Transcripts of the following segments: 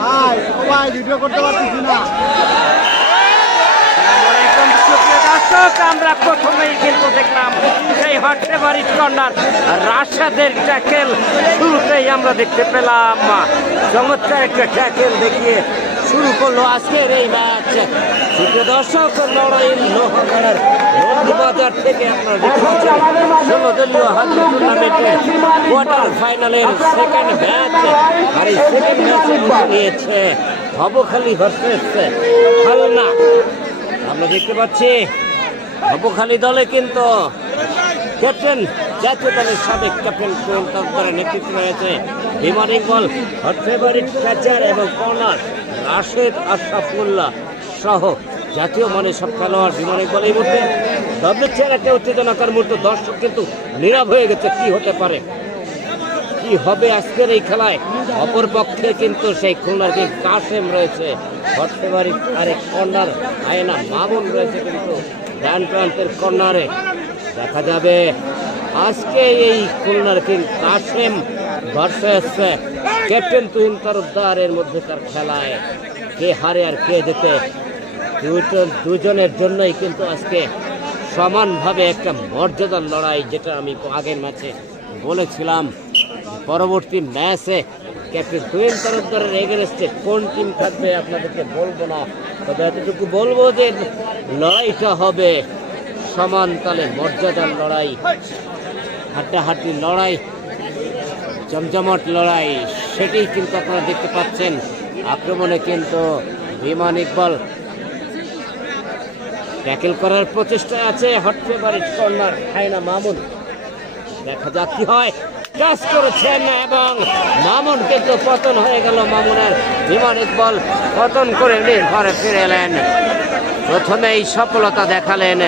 ভাই ভাই ভিডিও করতে পারতেছি না। আমরা প্রথমেই কিন্তু দেখলাম সেই হট্টে বাড়ির কর্নার রাশাদের ট্যাকেল। শুরুতেই আমরা দেখতে পেলাম, চমৎকার একটা ট্যাকেল দেখিয়ে শুরু করল আজকের এই ম্যাচ। সুপ্রিয় দর্শক লড়াইয়ের লোহাগাড়ার বাজার থেকে আপনারা দেখতে পাচ্ছেন ষোলো দলীয় হাতি টুর্নামেন্টের কোয়ার্টার ফাইনালের সেকেন্ড ম্যাচ আর এই সেকেন্ড ম্যাচে অংশ নিয়েছে হবখালি ভার্সেস খালনা আমরা দেখতে পাচ্ছি অবখালী দলে কিন্তু ক্যাপ্টেন জাতীয় দলের সাবেক ক্যাপ্টেন সোহেল তকবরের নেতৃত্বে রয়েছে। Biman Iqbal hot favourite catcher এবং কর্নার রাশেদ, আশরাফুল্লাহ সহ জাতীয় মানের সব খেলোয়াড় বিমান ইকবল এই মুহূর্তে। দলের একটা উত্তেজনাকার মুহূর্ত। দর্শক কিন্তু নীরব হয়ে গেছে, কি হতে পারে? কি হবে আজকের এই খেলায়? অপর পক্ষে কিন্তু সেই খুলনার কি কাসেম রয়েছে। হট ফেভারিট আরেক কর্নার। আয়না মামুন রয়েছে কিন্তু ডান প্রান্তের কর্নারে। দেখা যাবে আজকে এই খুলনার king Kasem versus captain Tuhin তরফদারের মধ্যেকার খেলায় কে হারে আর কে যেতে দুজন দুজনের জন্যই কিন্তু আজকে সমানভাবে একটা মর্যাদার লড়াই যেটা আমি আগের ম্যাচে বলেছিলাম। পরবর্তী ম্যাচে ক্যাপ্টেন তুহিন তরফদারের এগেনস্টে কোন টিম থাকবে আপনাদেরকে বলব না, তবে এতটুকু বলব যে লড়াইটা হবে সমান তালে মর্যাদার লড়াই, হাড্ডাহাড্ডি লড়াই, জমজমাট লড়াই। সেটি কিন্তু আপনারা দেখতে পাচ্ছেন। আক্রমণে কিন্তু বিমান ইকবাল ট্যাকেল করার প্রচেষ্টায় আছে। হট ফেভারিট কর্নার হায়না মামুন। দেখা যাক কি হয়। কাজ করেছেন এবং মামুন কিন্তু পতন হয়ে গেল। মামুনের বিমান ইকবল পতন করে নিয়ে ঘরে ফিরে এলেন। প্রথমেই সফলতা দেখালেন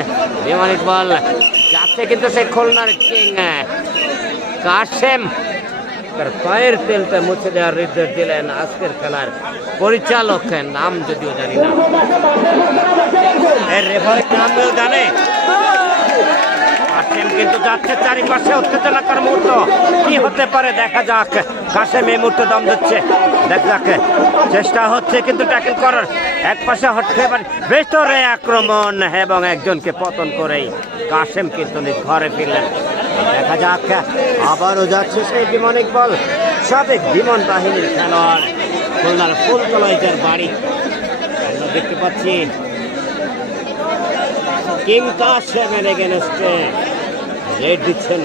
বিমান ইকবল। যাচ্ছে কিন্তু সে খুলনার কিং কাশেম তার পায়ের তেলটা মুছে দেওয়ার নির্দেশ দিলেন আজকের খেলার পরিচালক নাম যদিও জানি না। কি হতে পারে দেখা যাক। কাসেম এই মুহূর্তে দিচ্ছে। চেষ্টা হচ্ছে কিন্তু আক্রমণ এবং একজনকে পতন করেই কাসেম কিন্তু ঘরে ফিরলেন। দেখা যাক, আবারও যাচ্ছে সেই বিমান ইকবল সাবেক বিমান বাহিনীর খেলোয়াড়, খুলনার ফুলতলাইজার বাড়ি। আমরা দেখতে পাচ্ছি কিং কাশেমের এগেনস্টে রেড দিচ্ছেন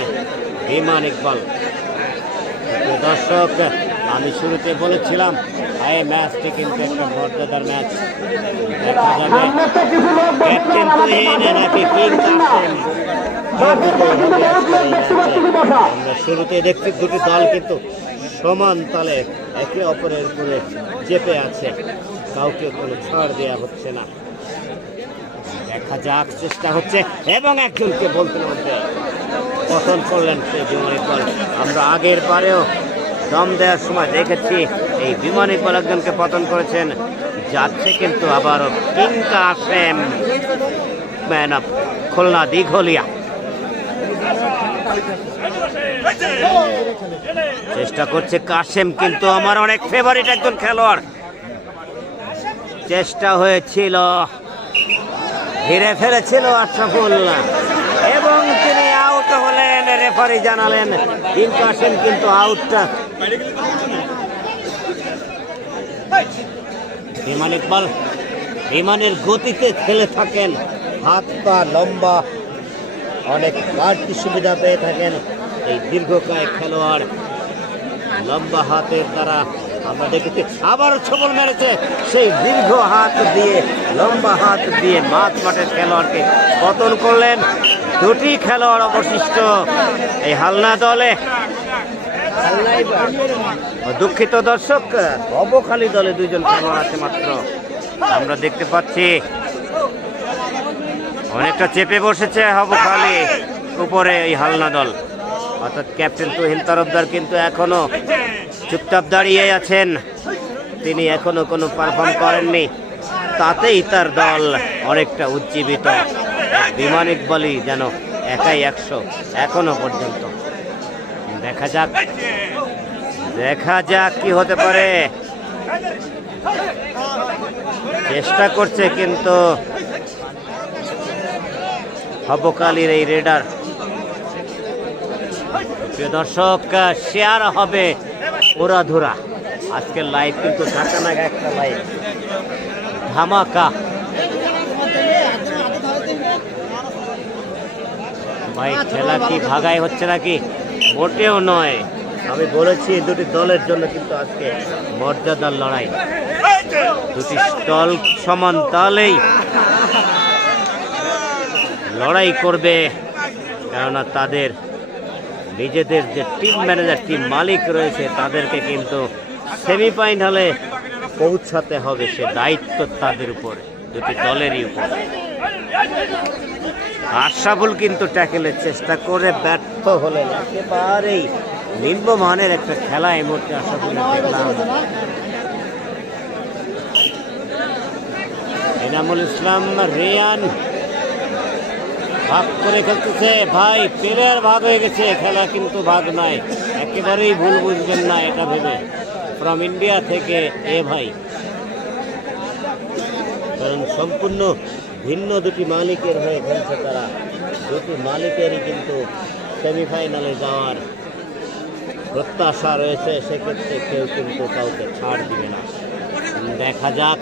বিমান ইকবাল দর্শক, আমি শুরুতে বলেছিলাম এই ম্যাচটি কিন্তু একটা মর্যাদার ম্যাচ। দেখা যাবে। ক্যাপ্টেন তুহিন নাকি কিং আমরা শুরুতে দেখছি দুটি দল কিন্তু সমান তালে একে অপরের উপরে চেপে আছে। কাউকে কোনো ছাড় দেওয়া হচ্ছে না। দেখা যাক চেষ্টা হচ্ছে এবং একজনকে বলতে বলতে পতন করলেন সেই বিমান ইকবাল আমরা আগের পারেও দম দেওয়ার সময় দেখেছি। এই বিমান ইকবাল একজনকে পতন করেছেন। যাচ্ছে কিন্তু আবারও king Kasem man of Khulna Dighalia. চেষ্টা করছে কাশেম, কিন্তু আমার অনেক ফেভারিট একজন খেলোয়াড়। চেষ্টা হয়েছিল ঘিরে ফেলেছিল আশরাফুল্লাহ এবং তিনি আউট হলেন রেফারি জানালেন কিন্তু আসেন কিন্তু আউটটা বিমান ইকবাল, বিমানের গতিতে খেলে থাকেন, হাত পা লম্বা, অনেক বাড়তি সুবিধা পেয়ে থাকেন এই দীর্ঘকায় খেলোয়াড়। লম্বা হাতের দ্বারা আমরা দেখেছি, আবারও ছবল মেরেছে, সেই দীর্ঘ হাত দিয়ে, লম্বা হাত দিয়ে মাছ মাঠের খেলোয়াড়কে পতন করলেন। দুটি খেলোয়াড় অবশিষ্ট, এই হালনা দলে। দুঃখিত দর্শক অবখালী দলে দুইজন খেলোয়াড় আছে মাত্র। আমরা দেখতে পাচ্ছি, অনেকটা চেপে বসেছে হবখালী উপরে এই হালনা দল। অর্থাৎ ক্যাপ্টেন তুহিন তরফদার কিন্তু এখনও চুপচাপ দাঁড়িয়ে আছেন। তিনি এখনও কোনো পারফর্ম করেননি। তাতেই তার দল অনেকটা উজ্জীবিত। বিমান ইকবালই যেন একাই একশো এখনও পর্যন্ত। দেখা যাক। দেখা যাক কি হতে পারে। চেষ্টা করছে কিন্তু হবকালীর এই রেডার। প্রিয় দর্শক, শেয়ার হবে ওরা ধরা আজকের লাইভ কিন্তু ঢাকা নাগা একটা লাইভ ধামাকা। ভাই খেলা কি ভাগাই হচ্ছে নাকি? মোটেও নয়। আমি বলেছি দুটি দলের জন্য কিন্তু আজকে মর্যাদার লড়াই। দুটি দল সমান তালেই লড়াই করবে, কেননা তাদের নিজেদের যে টিম ম্যানেজার টিম মালিক রয়েছে, তাদেরকে কিন্তু সেমিফাইনালে পৌঁছাতে হবে, সে দায়িত্ব তাদের উপরে, দুটি দলেরই উপর। আশরাফুল কিন্তু ট্যাকেলের চেষ্টা করে ব্যর্থ হলেন। একেবারেই নিম্নমানের একটা খেলা এই মুহূর্তে আশরাফুল দেখলাম। এনামুল ইসলাম, রিয়ান ভাগ করে খেলতেছে। ভাই, প্লেয়ার ভাগ হয়ে গেছে, খেলা কিন্তু ভাগ নাই একেবারেই ভুল বুঝবেন না, এটা ভেবে। ফ্রম ইন্ডিয়া থেকে এ ভাই। কারণ সম্পূর্ণ ভিন্ন দুটি মালিকের হয়ে খেলছে তারা। দুটি মালিকেরই কিন্তু সেমিফাইনালে যাওয়ার প্রত্যাশা রয়েছে, সেক্ষেত্রে কেউ কিন্তু কাউকে ছাড় দিবে না। দেখা যাক,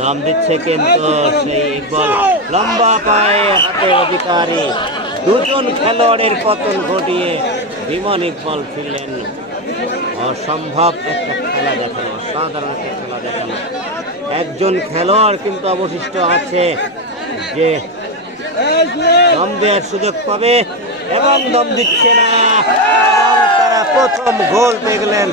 নাম দিচ্ছে কিন্তু সেই ইকবল। লম্বা পায়ে হাতে অধিকারী, দুজন খেলোয়াড়ের পতন ঘটিয়ে বিমান ইকবল ছিলেন অসম্ভব একটা খেলা দেখানো, অসাধারণ একটা খেলা দেখানো। একজন খেলোয়াড় কিন্তু অবশিষ্ট আছে যে দম দেওয়ার সুযোগ পাবে এবং দম দিচ্ছে না। তারা প্রথম গোল দেখলেন